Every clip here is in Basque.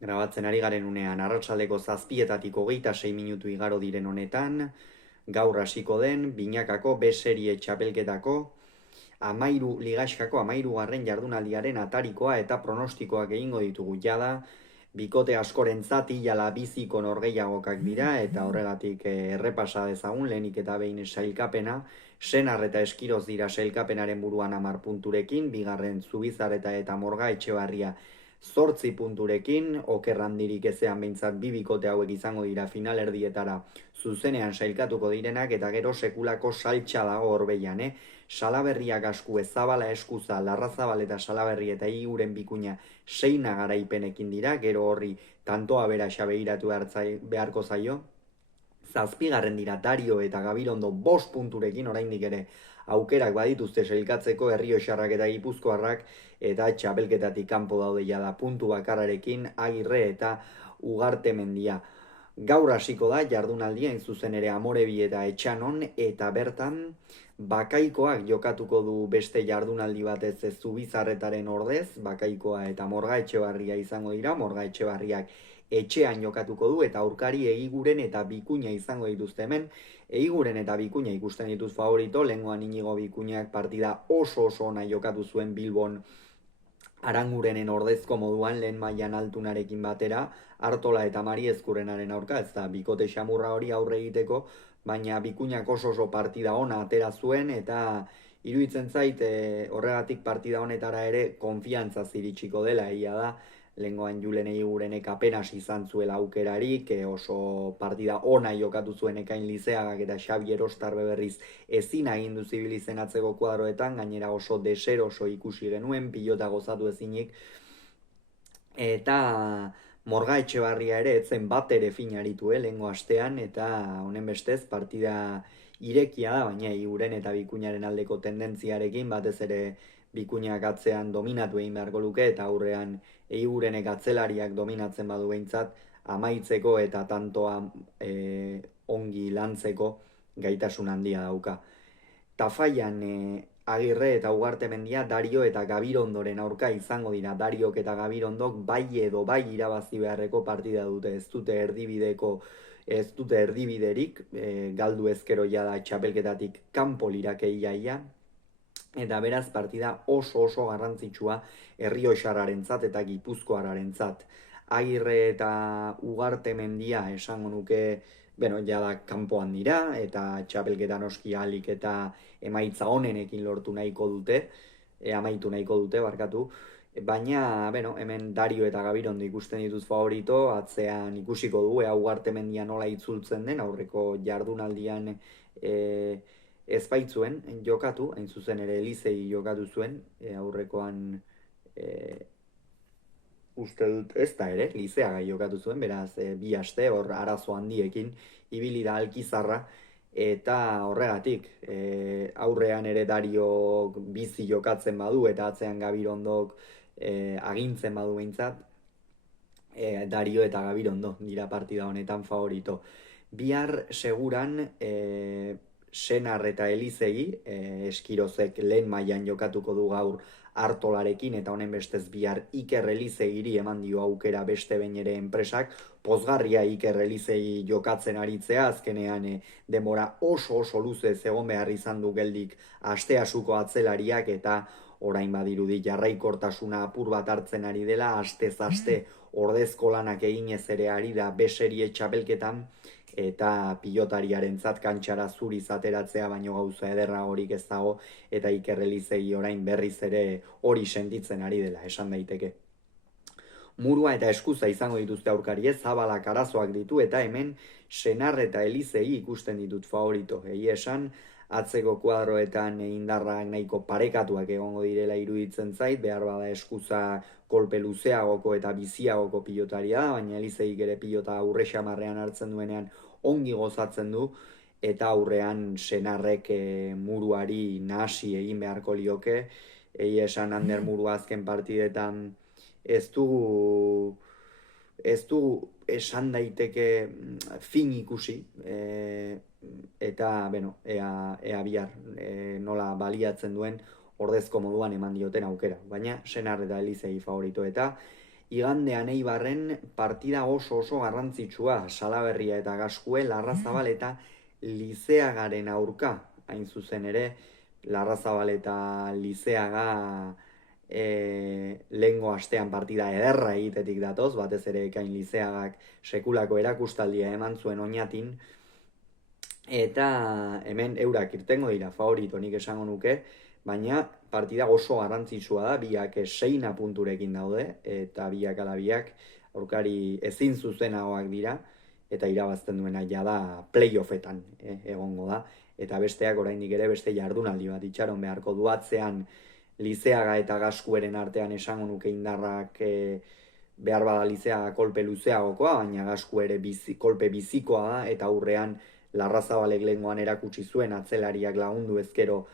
Grabatzen ari garen unean, arratsaldeko 7:26 igaro diren honetan, gaur hasiko den, binakako B-serie txapelketako, ligaxkako amairugarren jardunaldiaren atarikoa eta pronostikoak egingo ditugu jada, bikote askorentzat hilala biziko norgehiagokak dira, eta horregatik errepasa dezagun, lehenik eta behin sailkapena, Senar eta Eskiroz dira sailkapenaren buruan 10 punturekin, bigarren Zubizarreta eta Morga Etxebarria 8 punturekin, okerrandirik ezean behintzat bi bikote hauek izango dira finalerdietara zuzenean sailkatuko direnak, eta gero sekulako saltxa dago horbeian, Salaberriak asku Ezabala Eskuza, Larrazabal eta Salaberri eta Iguren bikuña 6 garaipenekin dira, gero horri tantoa beraxa begiratu beharko zaio. Zazpigarren dira Dario eta Gabirondo 5 punturekin, oraindik ere aukerak badituzte sailkatzeko Errioxarrak eta Gipuzkoarrak, eta txapelketatik kanpo daude jada puntu bakarrarekin Agirre eta Ugartemendia. Gaur hasiko da jardunaldia, hain zuzen ere Amorebi eta Etxanon, eta bertan Bakaikoak jokatuko du beste jardunaldi batez Zubizarretaren ordez, Bakaikoa eta Morga Etxebarria izango dira, Morga Etxebarriak etxean jokatuko du, eta aurkari Egiguren eta Bikuña izango dituzte hemen. Egiguren eta Bikuña ikusten dituz favorito, lehengoan Inigo Bikuñak partida oso ona jokatu zuen Bilbon Arangurenen ordezko moduan lehen mailan Altunarekin batera, Artola eta Mari Ezkurrenaren aurka, ez da bikote xamurra hori aurre egiteko, baina Bikuñak oso partida ona atera zuen, eta iruditzen zait horregatik partida honetara ere konfiantza iritsiko dela, egia da, lehengoan Julen Egigurenek apenas izan zuela aukerarik, oso partida ona jokatu zuen Ekain Lizeagak eta Xabi Erostarbe berriz ezin agindu zibilizen atzeko kuadroetan, gainera oso deseroso ikusi genuen, pilota gozatu ezinik, eta Morga Etxebarria ere etzen bat ere finaritu lehengo astean, eta honen bestez partida irekia da, baina Egiguren eta Bikuñaren aldeko tendentziarekin, batez ere Bikuñak atzean dominatu egin beharko luke, eta aurrean Egigurenek atzelariak dominatzen badu behintzat, amaitzeko eta tantoa ongi lantzeko gaitasun handia dauka. Tafaian Agirre eta Ugartemendia Dario eta Gabirondoren aurka izango dira. Dariok eta Gabirondok bai edo bai irabazi beharreko partida dute, ez dute erdibiderik, galdu ezkero da txapelketatik kanpo lirake iaia, eta beraz partida oso garrantzitsua Errioxarrarentzat eta Gipuzkoarrarentzat. Agirre eta Ugartemendia esango nuke, jada kanpoan dira, eta txapelketan oski ahalik eta emaitza honenekin lortu nahiko dute, amaitu nahiko dute, barkatu, baina, hemen Dario eta Gabirondo ikusten dituz favorito, atzean ikusiko du, Ugartemendia nola itzultzen den, aurreko jardunaldian ez baitzuen jokatu, hain zuzen ere Elizei jokatu zuen, aurrekoan uste dut ez da ere, Lizeaga jokatu zuen, beraz bi aste hor arazo handiekin ibili da Alkizarra, eta horregatik aurrean ere Dario bizi jokatzen badu, eta atzean Gabirondok agintzen badu behintzat, Dario eta Gabirondo dira partida honetan favorito. Bihar seguran Senar eta Elizegi, Eskirozek lehen mailan jokatuko du gaur Artolarekin, eta honen bestez bihar Iker Elizegiri eman dio aukera beste behin ere enpresak, pozgarria Iker Elizegi jokatzen aritzea, azkenean denbora oso luze egon behar izan du geldik asteasuko atzelariak, eta orain badirudi jarraikortasuna apur bat hartzen ari dela, astez aste ordezko lanak eginez ere ari da B-serie txapelketan, eta pilotariarentzat kantxara zuriz ateratzea baino gauza ederra horik ez dago, eta Iker Elizegi orain berriz ere hori sentitzen ari dela, esan daiteke. Murua eta Eskuza izango dituzte aurkari, Zabalak arazoak ditu, eta hemen Senar eta Elizegi ikusten ditut favorito. Egia esan, atzeko kuadroetan indarrak nahiko parekatuak egongo direla iruditzen zait, behar bada Eskuza kolpe luzeagoko eta biziagoko pilotaria da, baina Elizegik ere pilota aurre xamarrean hartzen duenean ongi gozatzen du, eta aurrean Senarrek Muruari nahasi egin beharko lioke. Egia esan Ander Murua azken partidetan ez du esan daiteke fin ikusi, eta ea bihar nola baliatzen duen ordezko moduan eman dioten aukera, baina Senar eta Elizegi favorito, eta igandean Eibarren partida oso garrantzitsua, Salaberria eta Gaskue, Larrazabal eta Lizeagaren aurka, hain zuzen ere, Larrazabal eta Lizeaga lehengo astean partida ederra egitetik datoz, batez ere Ekain Lizeagak sekulako erakustaldia eman zuen Oñatin, eta hemen eurak irtengo dira favorito nik esango nuke, baina partida oso garrantzitsua da, biak 6 punturekin daude, eta biak ala biak aurkari ezin zuzenagoak dira, eta irabazten duena jada playoffetan egongo da, eta besteak oraindik ere beste jardunaldi bat itxaron beharko duatzean Lizeaga eta Gaskueren artean esango nuke indarrak behar bada Lizeaga kolpe luzeagokoa, baina Gasku ere kolpe bizikoa da, eta aurrean Larrazabalek lehengoan erakutsi zuen atzelariak lagundu ezkero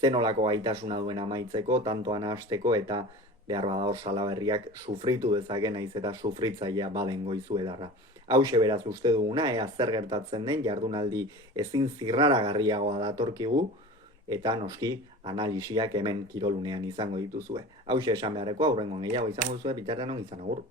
zenolako gaitasuna duen amaitzeko, tantoan hasteko, eta behar bada hor Salaberriak sufritu dezake naiz eta sufritzailea baden Goizu Edarra. Hauxe beraz uste duguna, ea zer gertatzen den, jardunaldi ezin zirraragarriagoa datorkigu, eta noski analisiak hemen kirolunean izango dituzue. Hauxe esan beharrekoa, aurrengoan gehiago izango duzue, bitartean on izan agur.